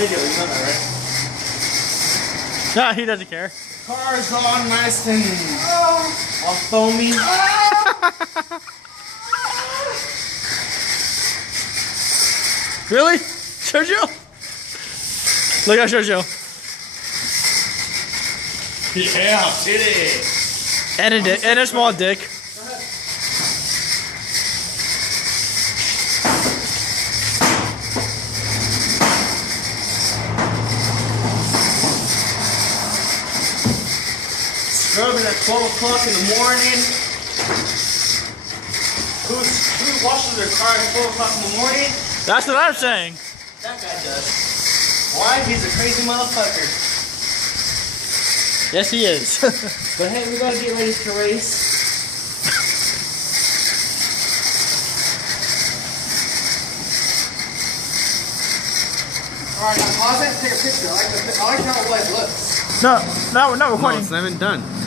video, you know that, right? No, he doesn't care. Car's all nice and all foamy. Really? Jojo? Look at Jojo. Yeah, titty. And a small dick. Scrubbing at 12 o'clock in the morning. Who washes their car at 12 o'clock in the morning? That's what I'm saying. That guy does. Why? He's a crazy motherfucker. Yes, he is. But hey, we gotta get ready to race. Alright, now pause it and take a picture. I like how it looks. No, we're not No, recording. it's not even done.